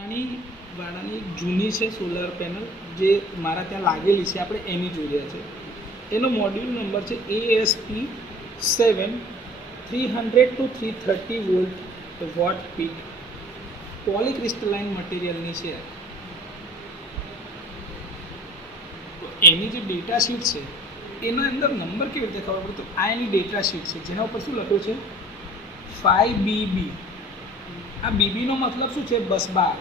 વાળાની એક જૂની છે સોલર પેનલ જે મારા ત્યાં લાગેલી છે, આપણે એની જોઈ રહ્યા છે. એનો મોડ્યુલ નંબર છે ASP7 300 to 330 volt watt peak polycrystalline મટીરિયલની છે. તો એની જે ડેટા શીટ છે એના અંદર નંબર કેવી રીતે ખબર પડે? તો આ એની ડેટા શીટ છે જેના ઉપર શું લખ્યું છે 5BB. આ બીબીનો મતલબ શું છે? બસ બાર.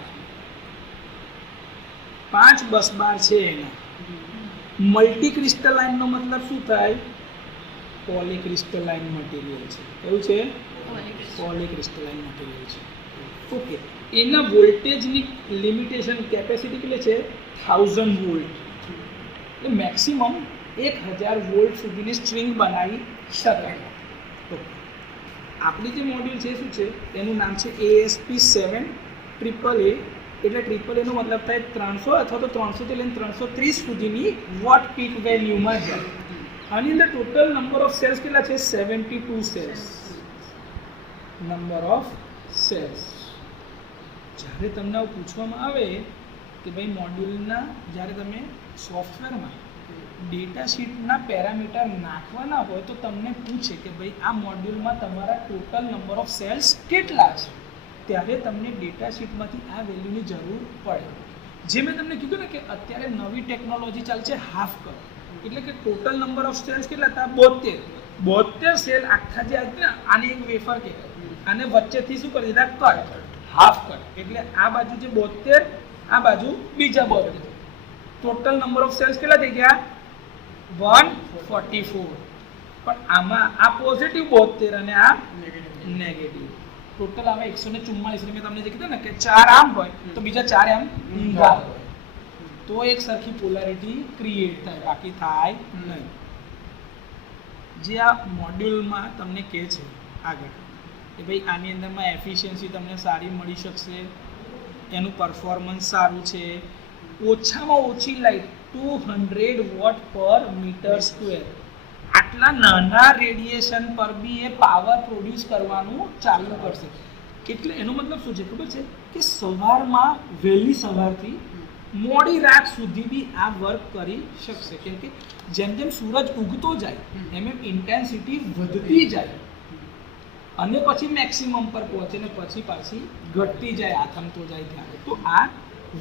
5 બસ બાર છે એના. મલ્ટી ક્રિસ્ટલાઇનનો મતલબ શું થાય? પોલીક્રિસ્ટલાઇન મટીરિયલ છે. એવું છે? પોલીક્રિસ્ટલાઇન મટીરિયલ છે. ઓકે. એના વોલ્ટેજની લિમિટેશન કેપેસિટી કેટલી છે? 1000 વોલ્ટ. એટલે મેક્સિમમ 1000 વોલ્ટ સુધીની સ્ટ્રિંગ બનાવી શકાય. ઓકે. આપણી જે મોડ્યુલ છે શું છે? એનું નામ છે ASP7 AAA. એટલે ટ્રિપલ એનો મતલબ થાય 300 અથવા તો 300 થી લઈને 330 સુધીની વોટ પીક વેલ્યુમાં જાય. આની અંદર ટોટલ નંબર ઓફ સેલ્સ કેટલા છે? 72 સેલ્સ. Number of cells. જ્યારે તમને આવું પૂછવામાં આવે કે ભાઈ મોડ્યુલના જ્યારે તમે સોફ્ટવેરમાં ડેટા શીટના પેરામીટર નાખવાના હોય તો તમને પૂછે કે ભાઈ આ મોડ્યુલમાં તમારા ટોટલ નંબર ઓફ સેલ્સ કેટલા છે, ત્યારે તમને ડેટા શીટમાંથી આ વેલ્યુની જરૂર પડે. જે મેં તમને કીધું ને કે અત્યારે નવી ટેકનોલોજી ચાલશે હાફ કટ. એટલે કે ટોટલ નંબર ઓફ સેલ્સ કેટલા હતા? 72 સેલ આખા જે હતી ને આને એક વેફર કહેવાય. આને વચ્ચેથી શું કરી દીધા? કટ. Half cut. એટલે આ બાજુ જે 72, આ બાજુ બીજા 72. ટોટલ નંબર ઓફ સેલ્સ કેટલા થઈ ગયા? 144. પણ આમાં આ પોઝિટિવ 72 અને આ નેગેટિવ. ટોટલ આવે 144. મેં તમને જે કીધું ને કે 4 આમ હોય તો બીજા 4 આમ ઊંધા હોય તો એક સરખી પોલારિટી ક્રિએટ થાય, બાકી થાય નહીં. જે આ મોડ્યુલમાં તમને કહે છે આગળ કે ભાઈ આની અંદરમાં એફિશિયન્સી તમને સારી મળી શકશે, એનું પરફોર્મન્સ સારું છે, ઓછામાં ઓછી લાઇટ 200 વોટ પર મીટર સ્ક્વેર. આટલા નાના રેડિયેશન પર બી એ પાવર પ્રોડ્યુસ કરવાનું ચાલુ કરશે. એટલે એનો મતલબ શું છે ખબર છે? કે સવારમાં વહેલી સવારથી મોડી રાત સુધી બી આ વર્ક કરી શકશે. કેમ કે જેમ જેમ સૂરજ ઉગતો જાય એમ એમ ઇન્ટેન્સિટી વધતી જાય અને પછી મેક્સિમમ પર પહોંચે ને પછી પાછી ઘટતી જાય, આથમતો જાય ત્યારે. તો આ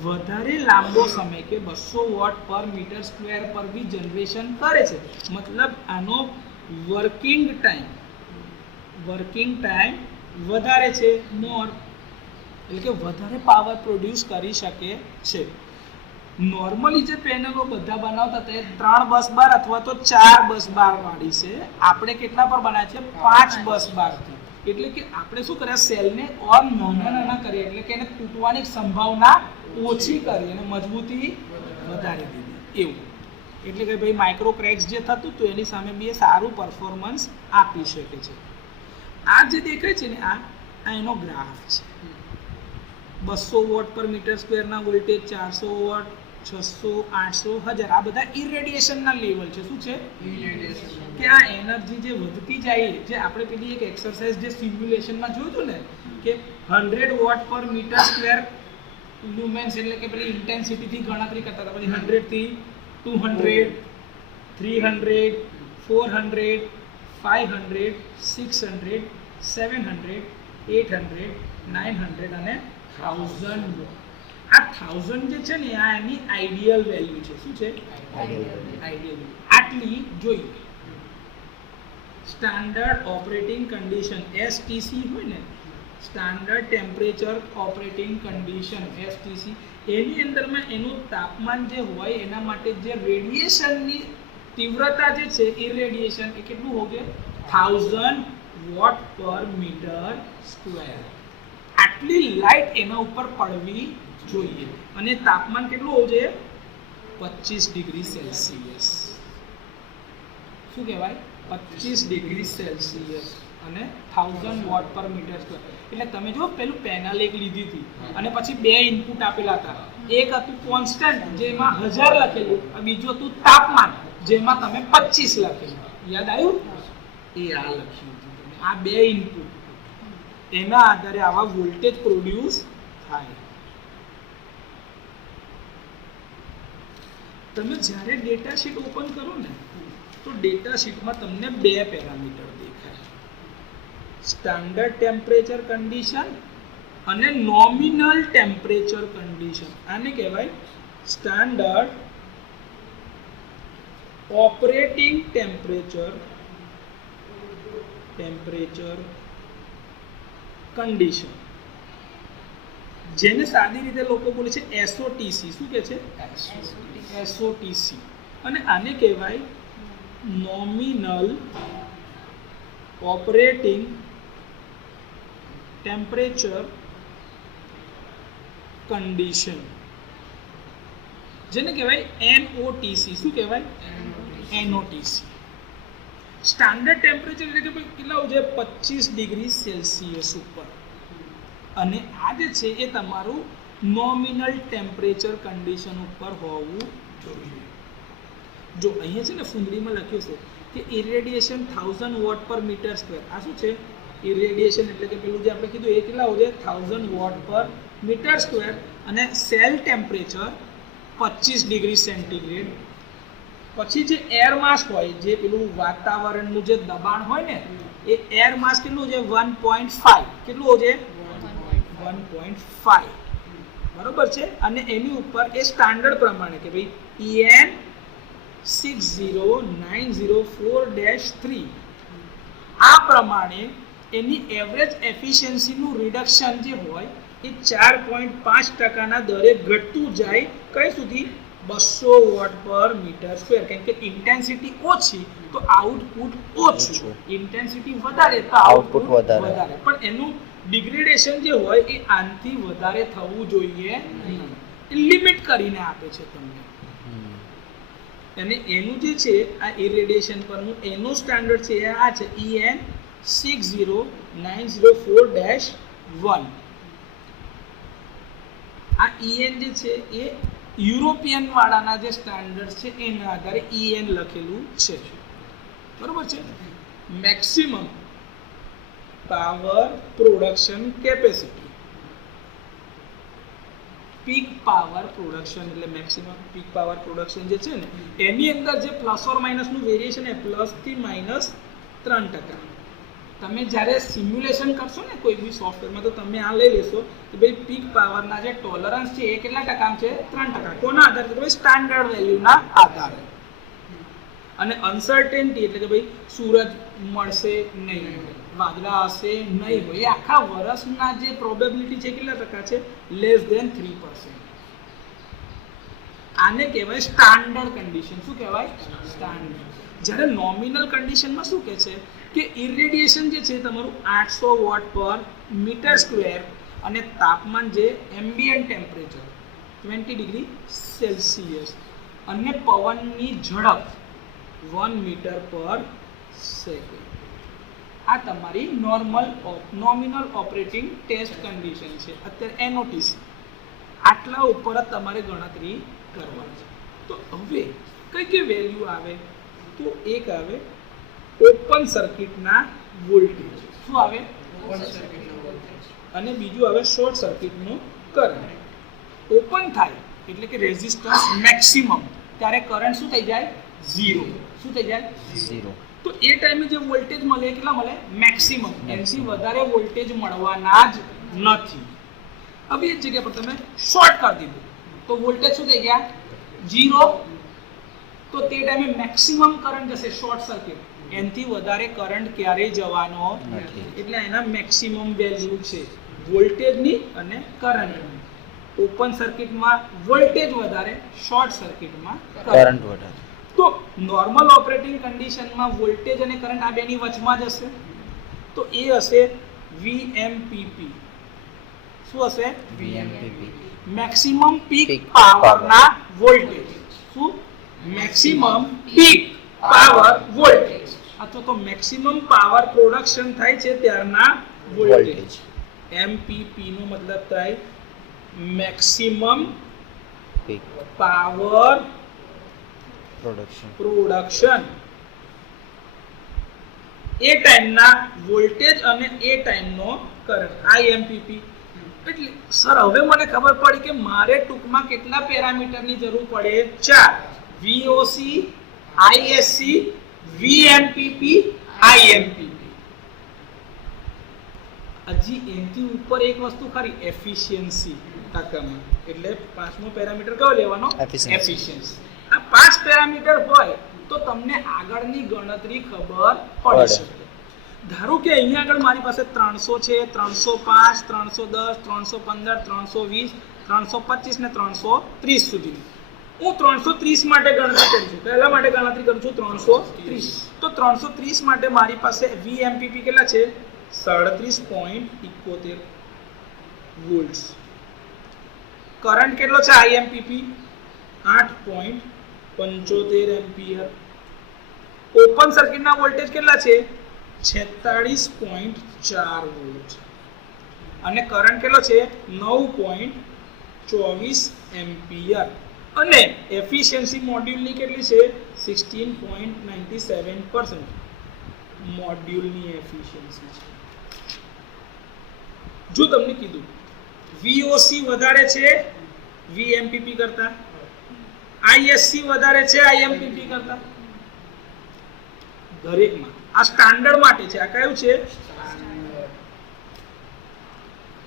વધારે લાંબો સમય કે 200 વોટ પર મીટર સ્ક્વેર પર બી જનરેશન કરે છે. મતલબ આનો વર્કિંગ ટાઈમ વધારે છે, મોર. એટલે કે વધારે પાવર પ્રોડ્યુસ કરી શકે છે. નોર્મલી જે પેનલો બધા બનાવતા હતા એ 3 બસ બાર અથવા તો 4 બસ બાર વાળી છે. આપણે કેટલા પર બનાવ્યા છે? 5 બસ બારથી. એટલે કે આપણે શું કર્યા? સેલને ઓર નાના કરીએ, એટલે કે એને તૂટવાની સંભાવના ઓછી કરી અને મજબૂતી વધારી દીધી એવું. એટલે કે ભાઈ માઇક્રો ક્રેક્સ જે થતું તો એની સામે બી એ સારું પરફોર્મન્સ આપી શકે છે. આ જે દેખાય છે ને આ એનો ગ્રાફ છે. 200 વોટ પર મીટર સ્ક્વેરના વોલ્ટેજ, 400 વોટ, 600, 800, 1000 આ બધા ઇરેડિયેશનના લેવલ છે. શું છે? ઇરેડિયેશન. કે આ એનર્જી જે વધતી જાય, જે આપણે પેલી એક એક્સરસાઇઝ જે સિમ્યુલેશનમાં જોયું હતું ને કે 100 વોટ પર મીટર સ્ક્વેર લ્યુમેન્સ એટલે કે પેલી ઇન્ટેન્સિટીથી ગણતરી કરતા હતા. પછી 100 થી 200, 300, 400, 500, 600, 700, 800, 900 અને 1000. આ 1000 જે છે ને આ એની આઈડિયલ વેલ્યુ છે. શું છે? આઈડિયલ. આટલી જોઈએ. સ્ટાન્ડર્ડ ઓપરેટિંગ કન્ડિશન STC હોય ને, standard temperature operating condition STC, એની અંદરમાં એનું તાપમાન જે હોય એના માટે જે રેડિયેશનની તીવ્રતા જે છે ઇરેડિયેશન એ કેટલું હોવું જોઈએ? 1000 વોટ પર મીટર સ્ક્વેર. આટલી લાઇટ એના ઉપર પડવી જોઈએ. અને તાપમાન કેટલું હોવું જોઈએ? 25 ડિગ્રી સેલ્સિયસ. શું કહેવાય? 25 ડિગ્રી સેલ્સિયસ અને 1000 વોટ પર મીટર સ્ક્વેર. એટલે તમે જો પેલું પેનલ એક લીધી હતી અને પછી 2 ઇનપુટ આપેલા હતા. એક હતું કોન્સ્ટન્ટ જેમાં 1000 લખેલું, બીજું હતું તાપમાન જેમાં તમે 25 લખેલું. યાદ આવ્યું? એ આ લખ્યું હતું. આ 2 ઇનપુટ એના આધારે આવા વોલ્ટેજ પ્રોડ્યુસ થાય. તમે જ્યારે ડેટા શીટ ઓપન કરો ને તો ડેટા શીટમાં તમને બે પેરામીટર દેખાય, સ્ટાન્ડર્ડ ટેમ્પરેચર કન્ડિશન અને નોમિનલ ટેમ્પરેચર કન્ડિશન. આને કહેવાય સ્ટાન્ડર્ડ ઓપરેટિંગ ટેમ્પરેચર કન્ડિશન, જેને સાદી રીતે લોકો બોલે છે એસઓટીસી. શું કહે છે? એસઓટીસી. અને આને કહેવાય નોમિનલ ઓપરેટિંગ ટેમ્પરેચર કન્ડિશન, જેને કહેવાય એનઓટીસી. શું કહેવાય? એનઓટીસી. સ્ટાન્ડર્ડ ટેમ્પરેચર એટલે કે કેટલા હોવું જોઈએ? 25 ડિગ્રી સેલ્સિયસ ઉપર. અને આ જે છે એ તમારું નોમિનલ ટેમ્પરેચર કન્ડિશન ઉપર હોવું જોઈએ. જો અહીંયા છે ને ફૂંદડીમાં લખ્યું છે કે ઇરેડિયેશન 1000 વોટ પર મીટર સ્ક્વેર. આ શું છે? ઇરેડિયેશન એટલે કે પેલું જે આપણે કીધું એ કેટલા હોવું જોઈએ? 1000 વોટ પર મીટર સ્ક્વેર. અને સેલ ટેમ્પરેચર 25 ડિગ્રી સેન્ટીગ્રેડ. પછી જે એર માસ હોય, જે પેલું વાતાવરણનું જે દબાણ હોય ને, એ એર માસ કેટલું છે? 1.5. કેટલું હોય છે? 1.5. બરોબર છે. અને એની ઉપર એ સ્ટાન્ડર્ડ પ્રમાણે કે ભાઈ EN 60904-3 આ પ્રમાણે એની એવરેજ એફિશિયન્સીનું રિડક્શન જે હોય એ 4.5% દરે ઘટતું જાય. કઈ સુધી? 200 વોટ પર મીટર સ્ક્વેર. કેમ કે ઇન્ટેન્સિટી ઓછી તો આઉટપુટ ઓછું, ઇન્ટેન્સિટી વધારે તો આઉટપુટ વધારે. પણ એનું ડિગ્રેડેશન જે હોય એ આનથી વધારે થવું જોઈએ નહીં. એ લિમિટ કરીને આપે છે તમને. અને એનું જે છે આ ઇરેડિયેશન પરનું એનું સ્ટાન્ડર્ડ છે આ છે EN 60904-1. આ EN જે છે એ યુરોપિયન વાળાના જે સ્ટાન્ડર્ડ છે એના આધારે EN લખેલું છે. બરોબર છે. Maximum power production capacity, peak power production એટલે મેક્સિમમ પીક પાવર પ્રોડક્શન જે છે ને એની અંદર જે પ્લસ ઓર માઇનસ નું વેરિએશન એ પ્લસ થી -3%. તમે જ્યારે સિમ્યુલેશન કરશો ને કોઈ બી સોફ્ટવેરમાં તો તમે આ લઈ લેશો કે ભાઈ પીક પાવરના જે ટોલરન્સ છે એ કેટલા ટકા છે? 3%. કોના આધારે? તો ભાઈ સ્ટાન્ડર્ડ વેલ્યુના આધારે. અને અનસર્ટેનિટી એટલે કે ભાઈ સૂરજ મળશે નહીં, વાદળા હશે નહીં હોય, એ આખા વર્ષના જે પ્રોબેબિલિટી છે કેટલા ટકા છે? <3%. આને કહેવાય સ્ટાન્ડર્ડ કન્ડિશન. શું કહેવાય? સ્ટાન્ડર્ડ. જ્યારે નોમિનલ કન્ડિશનમાં શું કહે છે કે ઇરેડિયેશન જે છે તમારું 800 વોટ પર મીટર સ્ક્વેર અને તાપમાન જે એમ્બિયન્ટ ટેમ્પરેચર 20 ડિગ્રી સેલ્સિયસ અને પવનની ઝડપ 1 મીટર પર સેકન્ડ. આ તમારી નોમિનલ ઓપરેટિંગ ટેસ્ટ કન્ડિશન છે. અત્યારે એનઓટીસી આટલા ઉપર જ તમારે ગણતરી કરવાની છે. તો હવે કઈ વેલ્યુ આવે? તો એક આવે ઓપન સર્કિટના વોલ્ટેજ. શું આવે? ઓપન સર્કિટના વોલ્ટેજ. અને બીજું આવે શોર્ટ સર્કિટનું કરંટ. ઓપન થાય એટલે કે રેઝિસ્ટન્સ મેક્સિમમ, ત્યારે કરંટ શું થઈ જાય? 0. શું થઈ જાય? 0. તો એ ટાઈમે જે વોલ્ટેજ મળે કેટલા મળે? મેક્સિમમ. એનાથી વધારે વોલ્ટેજ મળવાના જ નથી. હવે એ જગ્યા પર તમે શોર્ટ કરી દીધું તો વોલ્ટેજ શું થઈ ગયા? 0. તો તે ટાઈમે મેક્સિમમ કરંટ જશે શોર્ટ સર્કિટ. એનાથી વધારે કરંટ ક્યારેય જવાનો નથી. એટલે એના મેક્સિમમ વેલ્યુ છે વોલ્ટેજની અને કરંટની. ઓપન સર્કિટમાં વોલ્ટેજ વધારે, શોર્ટ સર્કિટમાં કરંટ વધારે. તો નોર્મલ ઓપરેટિંગ કન્ડિશનમાં વોલ્ટેજ અને કરંટ આ બેની વચમાં જ હશે. તો એ હશે VMPP. શું હશે? VMPP. મેક્સિમમ પીક પાવરના વોલ્ટેજ. શું? Maximum peak power voltage. અથવા તો મેક્સિમમ પાવર પ્રોડક્શન થાય છે ત્યારના વોલ્ટેજ. MPP નો મતલબ થાય મેક્સિમમ પાવર પ્રોડક્શન. એ ટાઈમના વોલ્ટેજ અને એ ટાઈમનો કરંટ. આ MPP. એટલે સર હવે મને ખબર પડી કે મારે ટૂંકમાં કેટલા પેરામીટરની જરૂર પડે? 4. VOC, ISC, VMPP, IMPP. હજી એનથી ઉપર એક વસ્તુ ખરી, એફિશિયન્સી ટકામાં. એટલે પાંચમો પેરામીટર કયો લેવાનો? એફિશિયન્સી. આ 5 પેરામીટર હોય તો તમને આગળની ગણતરી ખબર પડી શકે. ધારો કે અહીંયા આગળ મારી પાસે 300 છે, 305, 310, 315, 320, 325 ને 330 સુધી. હું 330 માટે ગણતરી કરું છું. પહેલા માટે ગણતરી કરું છું 330. તો 330 માટે મારી પાસે VMPP કેટલા છે? 37.71 વોલ્ટ્સ. કરંટ કેટલો છે IMPP? 8.75 એમ્પિયર. ઓપન સર્કિટના વોલ્ટેજ કેટલા છે? 46.4 વોલ્ટ. અને કરંટ કેટલો છે? 9.24 એમ્પિયર. અને એફિશિયન્સી મોડ્યુલની કેટલી છે? 16.97%. મોડ્યુલની એફિશિયન્સી છે. જો તમને કીધું VOC વધારે છે VMPP કરતા, ISC વધારે છે IMPP કરતા, દરેકમાં આ સ્ટાન્ડર્ડ માટે છે. આ કયું છે?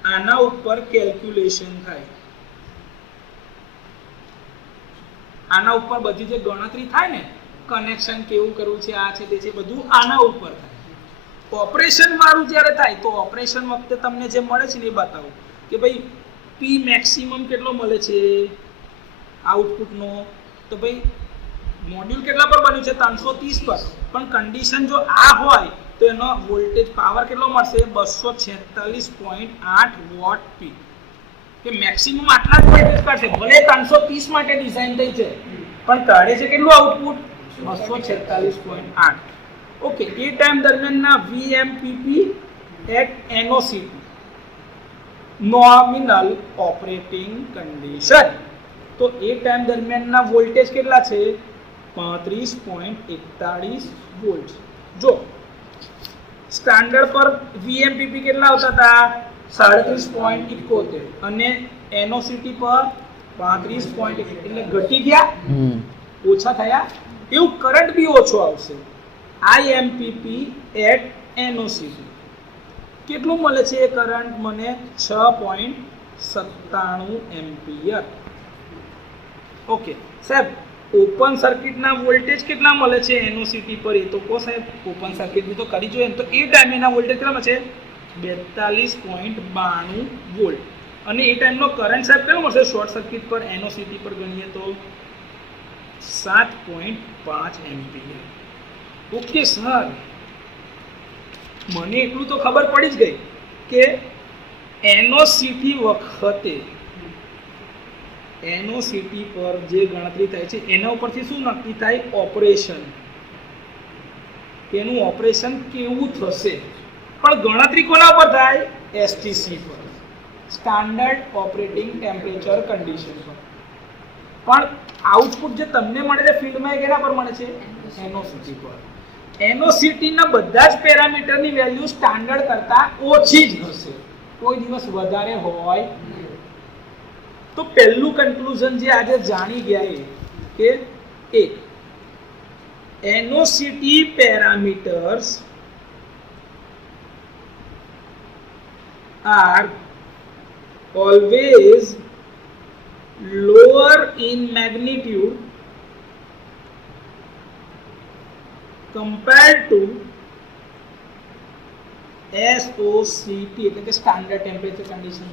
આના ઉપર કેલ્ક્યુલેશન થાય. આના ઉપર બધી જે ગણતરી થાય ને, કનેક્શન કેવું કરવું છે, આ છે તે છે, બધું આના ઉપર થાય. ઓપરેશન વાળું જ્યારે થાય તો ઓપરેશન વખતે તમને જે મળે છે ને એ બતાવું કે ભાઈ P મેક્સિમમ કેટલો મળે છે આઉટપુટનો. તો ભાઈ મોડ્યુલ કેટલા પર બન્યું છે? 330 પર. પણ કન્ડિશન જો આ હોય તો એનો વોલ્ટેજ પાવર કેટલો મળશે? 246.8 વોટ પીક. કે મેક્સિમમ આટલા જ વોલ્ટેજ કાઢશે. ભલે 330 માટે ડિઝાઇન થઈ છે પણ કાઢે છે કેટલું આઉટપુટ? 246.8. ઓકે. એ ટાઈમ દરમિયાનના VMPP at NOCT, nominal operating condition. તો એ ટાઈમ દરમિયાનના વોલ્ટેજ કેટલા છે? 35.41 વોલ્ટ. જો સ્ટાન્ડર્ડ પર VMPP કેટલા આવતા હતા? 37.71 અને NOCT પર 35.1. એટલે ઘટી ગયા, ઓછા થયા. એવું કરંટ બી ઓછો આવશે. IMPP એટ NOCT કેટલું મળે છે? એ કરંટ મને 6.97 એમ્પિયર. ઓકે સાહેબ, ઓપન સર્કિટના વોલ્ટેજ કેટલા મળે છે NOCT પર? એ તો કહો સાહેબ, ઓપન સર્કિટની તો કરી જોઈએ. તો એ ટાઈમેના વોલ્ટેજ કેટલા મળે છે? 42.92 વોલ્ટ. અને એ ટાઈમનો કરંટ સાહેબ કેટલો મળશે શોર્ટ સર્કિટ પર NOCT પર ગણીએ તો? 7.5 એમ્પિયર. ઓકે સર, મને એટલું તો ખબર પડી જ ગઈ કે NOCT વખતે NOCT પર જે ગણતરી થાય છે એના ઉપરથી શું નક્કી થાય? ઓપરેશન. એનું ઓપરેશન કેવું થશે. પણ ગણતરી કોના પર થાય? STC પર, સ્ટાન્ડર્ડ ઓપરેટિંગ ટેમ્પરેચર કન્ડિશન પર. પણ આઉટપુટ જે તમને મળે છે ફિલ્ડમાં એ કેના પર મળે છે? NOCT પર. NOCT ના બધા જ પેરામીટરની વેલ્યુ સ્ટાન્ડર્ડ કરતા ઓછી જ હશે, કોઈ દિવસ વધારે હોય. તો પહેલું કન્ક્લુઝન જે આજે જાણી ગયા એ કે NOCT parameters are always lower in magnitude compared to SOCT એટલે કે સ્ટાન્ડર્ડ ટેમ્પરેચર કન્ડિશન.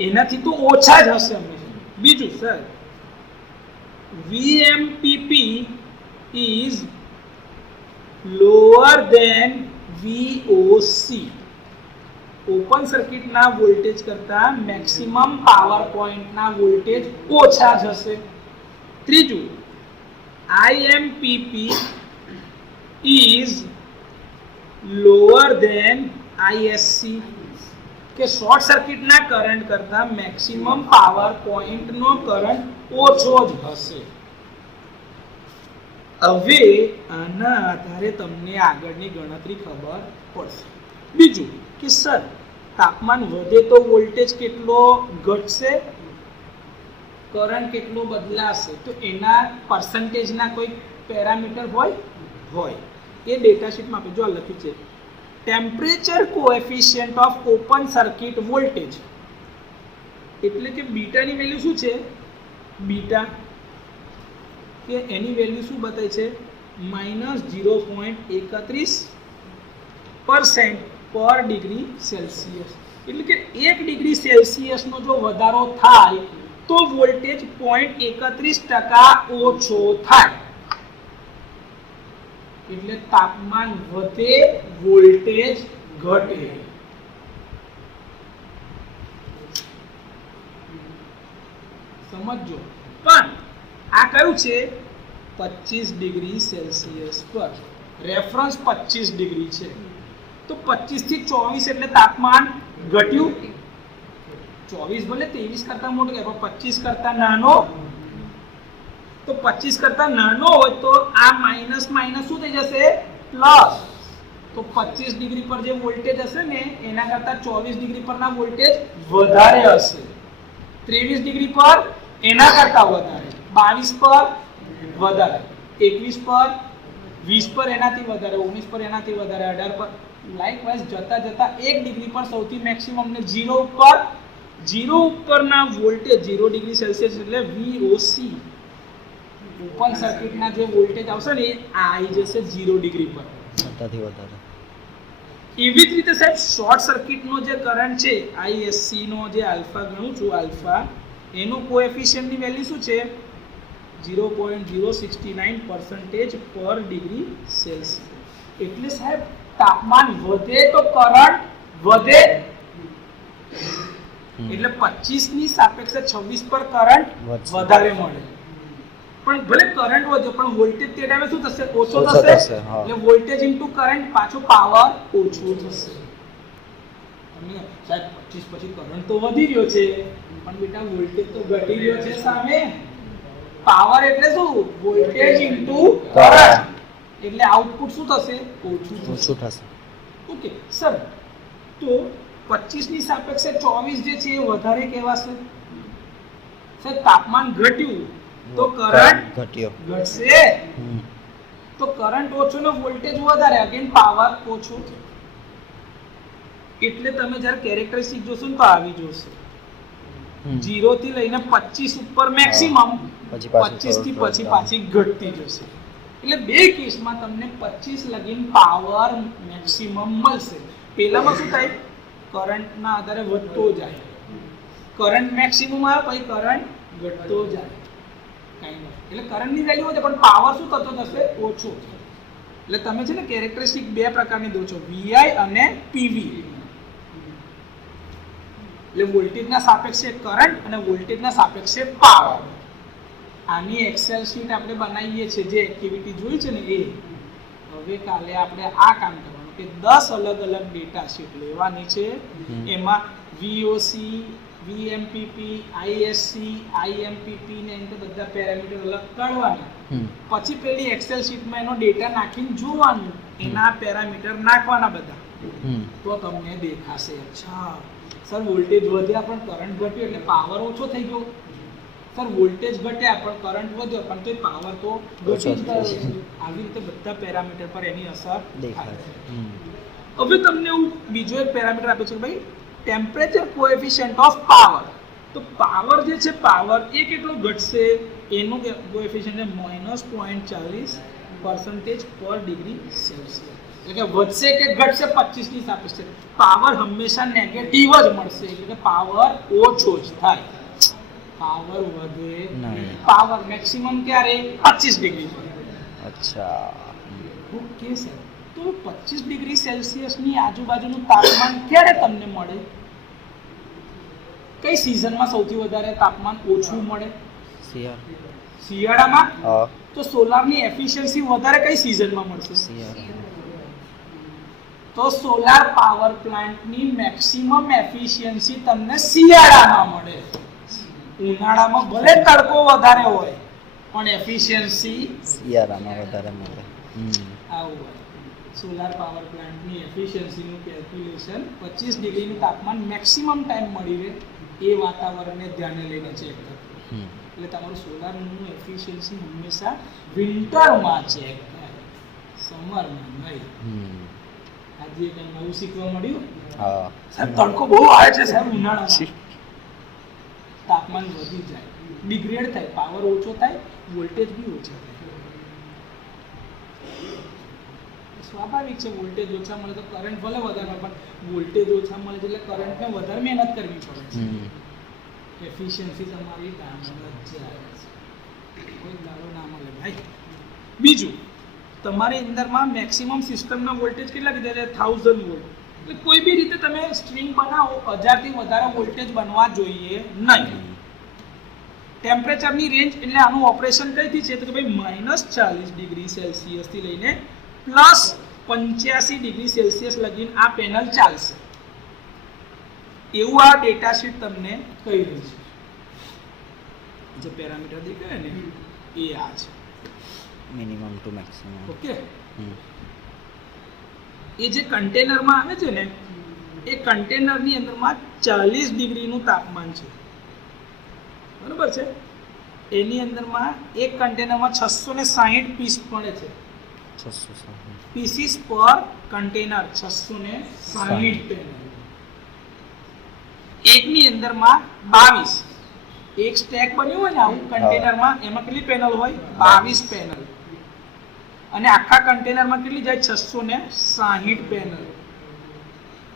એનાથી તો ઓછા જ હશે હંમેશા. બીજું sir, VMPP is lower than VOC. Open સર્કિટના વોલ્ટેજ કરતા મેક્સિમમ પાવર પોઈન્ટના વોલ્ટેજ ઓછા જ હશે. ત્રીજું, IMPP is lower than ISC. કે શોર્ટ સર્કિટના કરંટ કરતા મેક્સિમમ પાવર પોઈન્ટનો કરંટ ઓછો જ હશે. હવે આના આધારે તમને આગળની ગણતરી ખબર પડશે. બીજું કે સર, તાપમાન વધે તો વોલ્ટેજ કેટલો ઘટશે? કરંટ કેટલો બદલાશે, તો એના પર્સન્ટેજના કોઈ પેરામીટર હોય એ ડેટા શીટમાં આપણે જો લખ્યું છે temperature coefficient of open circuit voltage, એટલે કે બીટાની વેલ્યુ શું છે, બીટા કે એની વેલ્યુ શું બતાવે છે -0.31% પર ડિગ્રી સેલ્સિયસ, એટલે કે 1 ડિગ્રી સેલ્સિયસનો જો વધારો થાય તો વોલ્ટેજ 0.31% ઓછો થાય, એટલે તાપમાન વધે વોલ્ટેજ ઘટે. સમજો. પણ આ કયું છે 25 ડિગ્રી સેલ્સિયસ પર, રેફરન્સ 25 ડિગ્રી છે, તો 25 થી 24 એટલે તાપમાન ઘટ્યું. 24 ભલે 23 કરતા મોટો કે 25 કરતા નાનો, તો 25 કરતા નાનો હોય તો આ માઇનસ માઇનસ શું થઈ જશે પ્લસ, તો 25 ડિગ્રી પર જે વોલ્ટેજ હશે ને એના કરતા 24 ડિગ્રી પરના વોલ્ટેજ વધારે હશે, 23 ડિગ્રી પર એના કરતા વધારે, 22 પર વધારે, 21 પર, 20 પર એનાથી વધારે, 19 પર એનાથી વધારે, 18 પર લાઇકવાઇઝ જતા જતા 1 ડિગ્રી પર સૌથી મેક્સિમમ ને 0 ઉપરના વોલ્ટેજ 0 ડિગ્રી સેલ્સિયસ એટલે VOC ઓપન સર્કિટના જે વોલ્ટેજ આવશે ને એ આવી જશે 0 ડિગ્રી પર, બધાથી વધારે. એવી જ રીતે સાહેબ શોર્ટ સર્કિટનો જે કરંટ છે ISC નો જે આલ્ફા ગણું છું આલ્ફા, એનું કોએફિશિયન્ટની વેલ્યુ શું છે 0.069% પર ડિગ્રી સેલ્સિયસ, એટલે સાહેબ તાપમાન વધે તો કરંટ વધે, એટલે 25 ની સાપેક્ષે 26 પર કરંટ વધારે મળે, પણ ભલે કરંટ વધ્યો પણ વોલ્ટેજ તે ટાઈમે શું થશે ઓછો થશે, એટલે વોલ્ટેજ ઇન્ટુ કરંટ પાછો પાવર ઓછો થશે. તમને સાહેબ 25 પછી કરંટ તો વધી રહ્યો છે પણ બેટા વોલ્ટેજ તો ઘટી રહ્યો છે સામે, પાવર એટલે શું વોલ્ટેજ ઇન્ટુ કરંટ, એટલે આઉટપુટ શું થશે ઓછું થશે. ઓકે સર, તો 25 ની સાપેક્ષે 24 જે છે એ વધારે કહેવાશે. સર તાપમાન ઘટ્યું તો કરંટ ઘટશે, તો કરંટ ઓછો ને વોલ્ટેજ વધારે, અગેન પાવર ઓછો, એટલે તમે જ્યારે કેરેક્ટરિસ્ટિક જોશો ને તો આવી જોશે 0 થી લઈને 25 ઉપર મેક્સિમમ, 25 થી પછી પાછી ઘટતી જશે, એટલે બે કેસમાં તમને 25 લગીન પાવર મેક્સિમમ મળશે. પહેલામાં શું થાય કરંટના આધારે વધતો જાય, કરંટ મેક્સિમમ આવે પછી કરંટ ઘટતો જાય, એટલે કરંટની વેલ્યુ વધે પણ પાવર શું થતો જશે ઓછો. એટલે તમે છે ને કેરેક્ટરિસ્ટિક બે પ્રકારની દો છો, VI અને PV, એટલે વોલ્ટેજના સાપેક્ષે કરંટ અને વોલ્ટેજના સાપેક્ષે પાવર. આની એક્સેલ શીટ આપણે બનાવીએ છીએ, જે એક્ટિવિટી જોઈ છે ને એ હવે કાલે આપણે આ કામ કરવાનું કે 10 અલગ અલગ ડેટા શીટ લેવાની છે, એમાં VOC, VMPP, ISC, IMPP ને એમ બધા પેરામીટર અલગ કાઢવાના, પછી પેલી એક્સેલ શીટમાં એનો ડેટા નાખીને જોવાનું, એના પેરામીટર નાખવાના બધા, તો તમને દેખાશે અચ્છા સર વોલ્ટેજ વધ્યા પણ કરંટ ઘટ્યો એટલે પાવર ઓછો થઈ ગયો, સર વોલ્ટેજ ઘટ્યા પણ કરંટ વધ્યો પણ તો પાવર તો ઘટી જ ગયો. આવી રીતે બધા પેરામીટર પર એની અસર દેખાય. હવે તમને હું બીજો એક પેરામીટર આપે છે ભાઈ ટેમ્પરેચર કોએફિશિયન્ટ ઓફ પાવર, તો પાવર જે છે પાવર એ કેટલો ઘટશે એનું કોએફિશિયન્ટ છે -0.40% પર ડિગ્રી સેલ્સિયસ, એટલે કે વધશે કે ઘટશે 25 ની સાપેક્ષે પાવર હંમેશા નેગેટિવ જ મળશે, એટલે કે પાવર ઓછો જ થાય, પાવર વધે નહીં. પાવર મેક્સિમમ ક્યારે 25 ડિગ્રી પર. અચ્છા ઓકે સર, તો 25 ડિગ્રી સેલ્સિયસ ની આજુબાજુનું તાપમાન ક્યારે તમને મળે, કઈ સિઝનમાં સૌથી વધારે તાપમાન ઓછું મળે, શિયાળામાં. તો સોલારની એફિશિયન્સી વધારે કઈ સિઝનમાં મળશે, તો સોલાર પાવર પ્લાન્ટની મેક્સિમમ એફિશિયન્સી તમને શિયાળામાં મળે, ઉનાળામાં ભલે તડકો વધારે હોય પણ એફિશિયન્સી શિયાળામાં વધારે મળે. આવું હોય સોલાર પાવર પ્લાન્ટની એફિશિયન્સીનું કેલ્ક્યુલેશન 25 ડિગ્રીનું તાપમાન મેક્સિમમ ટાઈમ મળી રહે એ વાતાવરણને ધ્યાને લઈને ચેક કરવું. એટલે તમારું સોલારનું એફિશિયન્સી હંમેશા વિન્ટરમાં ચેક થાય, સમરમાં નહીં. આજે કંઈ નવું શીખવા મળ્યું? સાહેબ તડકો બહુ આવે છે સાહેબ ઉનાળામાં, તાપમાન વધી જાય, ડિગ્રેડ થાય, પાવર ઓછો થાય, વોલ્ટેજ બી ઓછો થાય. સ્વાભાવિક છે, વોલ્ટેજ ઓછા મળે તો કરંટ ભલે વધારે, પણ વોલ્ટેજ ઓછા મળે એટલે કરંટને વધારે મહેનત કરવી પડે છે. એફિશિયન્સી તમારી ડાઉન જ જાય છે, કોઈ દાડો ના મળે ભાઈ. બીજું, તમારી અંદરમાં મેક્સિમમ સિસ્ટમના વોલ્ટેજ કેટલા કીધા છે? 1000 વોલ્ટ. એટલે કોઈ બી રીતે તમે સ્ટ્રિંગ બનાવો 1000 થી વધારે વોલ્ટેજ બનવા જોઈએ નહીં. ટેમ્પરેચરની રેન્જ એટલે આનું ઓપરેશન કઈથી છે તો કે ભાઈ -40 ડિગ્રી સેલ્સિયસ થી લઈને +85 ડિગ્રી સેલ્સિયસ લગીન આ પેનલ ચાલશે, એવું આ ડેટા શીટ તમને કહી રહી છે. જે પેરામીટર દેખાય ને એ આ છે, મિનિમમ ટુ મેક્સિમમ. ઓકે. એ જે કન્ટેનરમાં આવે છે ને એ કન્ટેનરની અંદરમાં 40 ડિગ્રીનું તાપમાન છે, બરોબર છે. એની અંદરમાં એક કન્ટેનરમાં 660 પીસ પડે છે, 660 પીસીસ પર કન્ટેનર 660 પેનલ. એકની અંદરમાં 22 એક સ્ટેક બન્યું હોય ને આવું કન્ટેનરમાં, એમાં કેટલી પેનલ હોય? 22 પેનલ. અને આખા કન્ટેનરમાં કેટલી જાય? 660 પેનલ.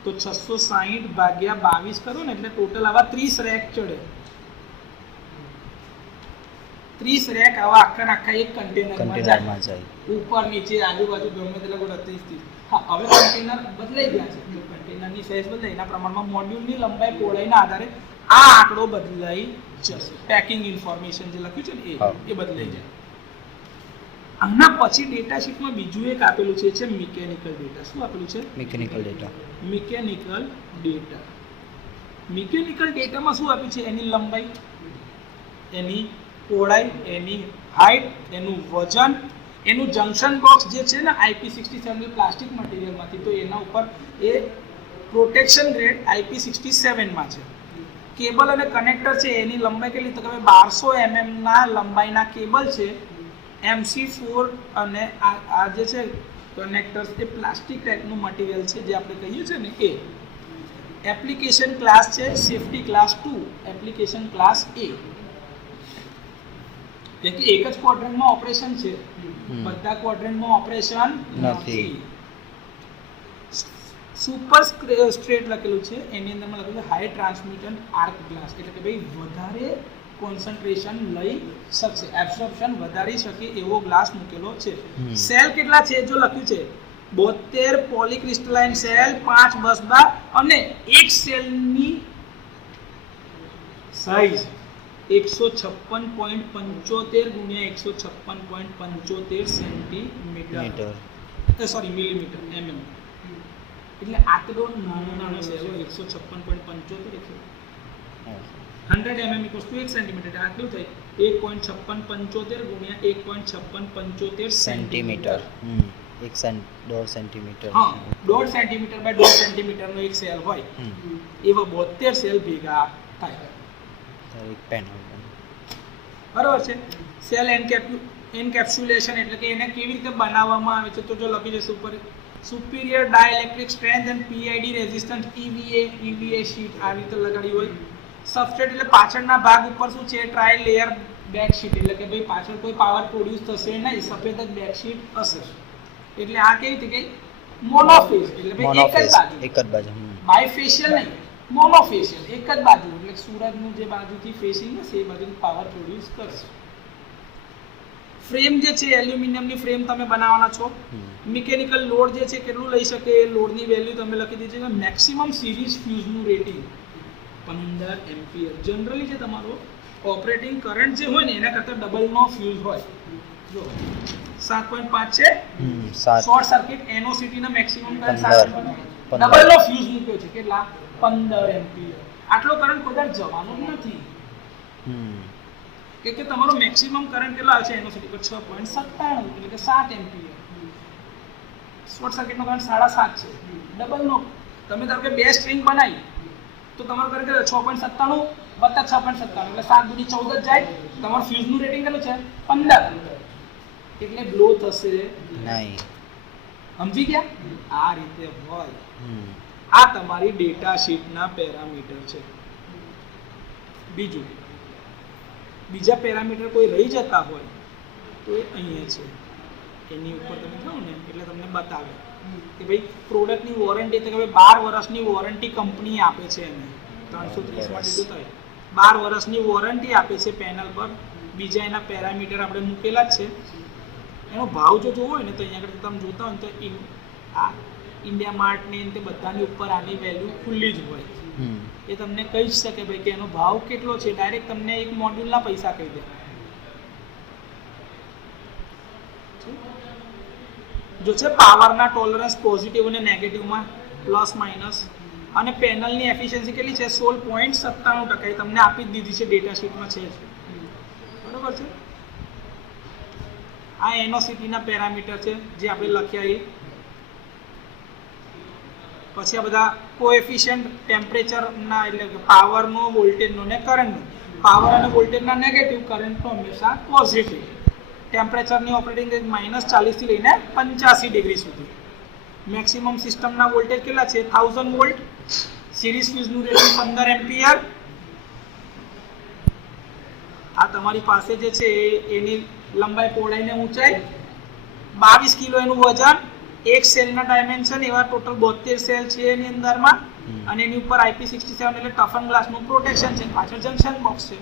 તો 660 ભાગ્યા 22 કરો ને એટલે ટોટલ આવા 30 રેક ચડે. 30 રેક આવા આખા એક કન્ટેનરમાં જાય, ઉપર નીચે આજુબાજુ ગમે તેટલા ગોળા 30. હા, હવે કન્ટેનર બદલાઈ ગયા છે, કન્ટેનરની સાઈઝ બદલાઈ, એના પ્રમાણમાં મોડ્યુલની લંબાઈ પહોળાઈના આધારે આ આંકડો બદલાઈ જશે. પેકિંગ ઇન્ફોર્મેશન જે લખ્યું છે ને એ બદલાઈ જાય. આના પછી ડેટા શીટમાં બીજું એક આપેલું છે મિકેનિકલ ડેટા. શું આપેલું છે? Mechanical data. Mechanical data. Mechanical ડેટામાં શું આપ્યું છે? એની લંબાઈ, એની પહોળાઈ, એની હાઈટ, એનું વજન, એનું જંક્શન બોક્સ જે છે ને IP67 પ્લાસ્ટિક મટીરિયલમાંથી, તો એના ઉપર એ પ્રોટેક્શન ગ્રેડ IP67 માં છે. કેબલ અને કનેક્ટર છે એની લંબાઈ કેટલી? તો કે 1200 mm ના લંબાઈના કેબલ છે. MC4 અને આ જે છે કનેક્ટર્સ એ પ્લાસ્ટિક ટાઈપનું મટીરિયલ છે જે આપણે કહીએ છીએ ને એ. એપ્લિકેશન ક્લાસ છે safety class 2, application class A. એટલે એક જ ક્વોડ્રન્ટમાં ઓપરેશન છે, બધા ક્વોડ્રન્ટમાં ઓપરેશન નથી. સુપર સ્ટ્રેટ લખેલું છે, એની અંદરમાં લખેલું છે હાઈ ટ્રાન્સમિટન્ટ આર્ક ગ્લાસ, એટલે કે ભાઈ વધારે કોન્સન્ટ્રેશન લઈ શકશે, એબ્સોર્પ્શન વધારી શકે એવો ગ્લાસ મૂકેલો છે. સેલ કેટલા છે જો લખ્યું છે 72 પોલીક્રિસ્ટલાઇન સેલ, 5 બસ બાર, અને એક સેલની સાઈઝ 156.75 ગુણ્યા 156.75 સેન્ટીમીટર, સોરી મિલીમીટર, mm. એટલે આટલો નાનો સેલ 156.75 100 mm = 1 સેન્ટીમીટર, આટલું થાય 1.5675 ગુણ્યા 1.5675 સેન્ટીમીટર. 1.5 સેન્ટીમીટર. હા, 1.5 સેન્ટીમીટર બાય 1.5 સેન્ટીમીટરનો એક સેલ હોય, એવા 72 સેલ ભેગા થાય એક પેનલ. બરાબર છે. સેલ એન્કેપ્સ્યુલેશન એટલે કે એને કેવી રીતે બનાવવામાં આવે છે તો જો લખી જશે ઉપર superior dielectric strength and PID resistance EVA sheet આવી રીતે લગાડી હોય. સબસ્ટ્રેટ એટલે પાછળના ભાગ ઉપર શું છે? ટ્રાય લેયર બેક શીટ, એટલે કે ભાઈ પાછળ કોઈ પાવર પ્રોડ્યુસ થશે નહીં, સફેદ જ બેક શીટ હશે. એટલે આ કેવી રીતે કઈ મોનોફેઝ, એટલે ભાઈ એક જ બાજુ, બાયફેશિયલ નહીં, મોનોફેશિયલ, એક જ બાજુ, એટલે સૂરજનું જે બાજુથી ફેસિંગ હશે એ બાજુથી પાવર પ્રોડ્યુસ કરશે. ફ્રેમ જે છે એલ્યુમિનિયમની ફ્રેમ તમે બનાવવાના છો. મિકેનિકલ લોડ જે છે કેટલું લઈ શકે એ લોડની વેલ્યુ તમે લખી દીધી છે. મેક્સિમમ સિરીઝ ફ્યુઝનું રેટિંગ 15 એમ્પિયર. જનરલી જે તમારો ઓપરેટિંગ કરંટ જે હોય ને એના કરતાં ડબલનો ફ્યુઝ હોય. જો 7.5 છે, શોર્ટ સર્કિટ એનઓસીટી ના મેક્સિમમ કરંટ 7.5, ડબલનો ફ્યુઝ મૂક્યો છે કેટલા? 15 એમ્પિયર. આટલો કરંટ કદાચ જવાનો જ નથી, કે તમારો મેક્સિમમ કરંટ કેટલો આવે છે એનઓસીટી પર? 6.97, એટલે કે 7 એમ્પિયર. શોર્ટ સર્કિટનો કરંટ 7.5 છે, ડબલનો. તમે ધારો કે 2 સ્ટ્રિંગ બનાવી તો તમારો કરંટ કેટલો? 6.97 વત્તા 6.97 એટલે 7 દૂની 14 જ જાય. તમારું ફ્યુઝનું રેટિંગ કેટલું છે 15 એટલે બ્લો થશે નહીં. સમજી ગયા? આ રીતે હોય. હમ. આ તમારી ડેટા શીટના પેરામીટર છે. બીજા પેરામીટર કોઈ રહી જતા હોય તો એ અહીંયા છે, એની ઉપર તમે જાઓ ને એટલે તમને બતાવે કે ભાઈ પ્રોડક્ટની વોરંટી તો કે ભાઈ 12 વર્ષની વોરંટી કંપની આપે છે એને 330 માં દીધું તો 12 વર્ષની વોરંટી આપે છે પેનલ પર. બીજા એના પેરામીટર આપણે મૂકેલા જ છે. એનો ભાવ જો જોવો હોય ને તો અહીંયા આગળ તમે જોતા હોય ને તો આ ઇન્ડિયા માર્ટ ને તે બધાની ઉપર આની વેલ્યુ ખુલ્લી જ હોય. એ તમને કહી જ શકે ભાઈ કે એનો ભાવ કેટલો છે, ડાયરેક્ટ તમને એક મોડ્યુલના પૈસા કહી દે. જો છે પાવરના ટોલરન્સ પોઝિટિવ અને નેગેટિવમાં પ્લસ માઇનસ, અને પેનલની એફિશિયન્સી કેટલી છે 16.97%. એ તમને આપી જ દીધી છે, ડેટા શીટમાં છે જ. બરોબર છે. આ એનઓસીટીના પેરામીટર છે જે આપણે લખ્યા એ. પછી આ બધા કોએફિશિયન્ટ ટેમ્પરેચરના એટલે કે પાવરનો, વોલ્ટેજનો ને કરંટનો. પાવર અને વોલ્ટેજના નેગેટિવ, કરંટનો હંમેશા પોઝિટિવ. ટેમ્પરેચરની ઓપરેટિંગ રેન્જ -40 થી લઈને 85 ડિગ્રી સુધી. મેક્સિમમ સિસ્ટમના વોલ્ટેજ કેટલા છે 1000 વોલ્ટ. સિરીઝ ફ્યુઝનું રેટિંગ 15 એમ્પિયર. આ તમારી પાસે જે છે એની લંબાઈ, પહોળાઈ ને ઊંચાઈ, 22 કિલો એનું વજન, એક સેલના ડાયમેન્શન, એવા ટોટલ 72 સેલ છે એની અંદરમાં, અને એની ઉપર IP67 એટલે ટફન ગ્લાસનું પ્રોટેક્શન છે. પાછળ જંકશન બોક્સ છે.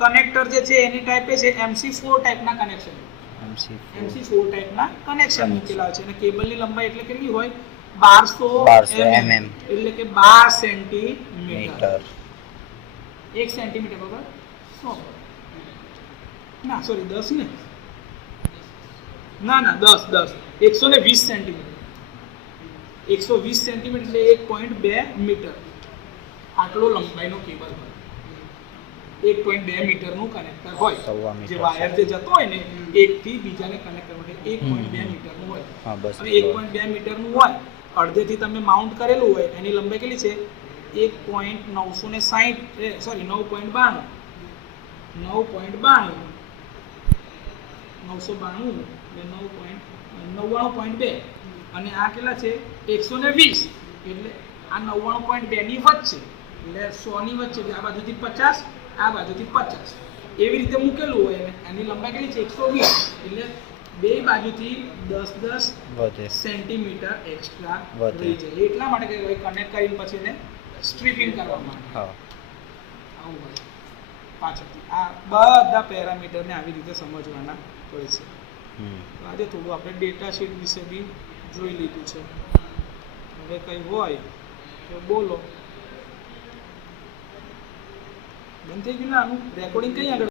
કનેક્ટર જે છે એની ટાઈપે છે MC4 ટાઈપના કનેક્શન. MC4 ટાઈપના કનેક્શન મૂકેલા છે. અને કેબલની લંબાઈ એટલે કેટલી હોય 1200 mm એટલે કે 12 સેન્ટીમીટર. 1 સેન્ટીમીટર બરાબર 100 ના સોરી 10 ને ના 10 120 સેન્ટીમીટર. 120 સેન્ટીમીટર એટલે 1.2 મીટર. આટલો લંબાઈનો કેબલ હોય. 1.2 મીટરનું કનેક્ટર હોય. જે વાયર જે જતો હોય ને એકથી બીજાને કનેક્ટ કરવા માટે 1.2 મીટરનું હોય. હવે 1.2 મીટરનું હોય, અડધેથી તમે માઉન્ટ કરેલું હોય, એની લંબાઈ કેટલી છે 1.960 સોરી 9.92 99.2 અને આ કેટલા છે 120 એટલે આ 99.2 ની વચ્ચે એટલે 100 ની વચ્ચે આ બાજુથી 50 આ બાજુથી 50 એવી રીતે મૂકેલું હોય. એની લંબાઈ કેટલી છે 120 એટલે બે બાજુથી 10 સેન્ટીમીટર એક્સ્ટ્રા રહી જાય. એટલા માટે કે કનેક્ટ કરીને પછી એને સ્ટ્રીપિંગ કરવામાં આવે. આવું હોય પાછળથી. આ બધા પેરામીટરને આવી રીતે સમજવાના હોય છે. આજે થોડું આપણે ડેટા શીટ વિશે બી જોઈ લીધું છે. હવે કંઈ હોય તો બોલો. બંધ થઈ ગયું ને આનું રેકોર્ડિંગ કઈ આગળ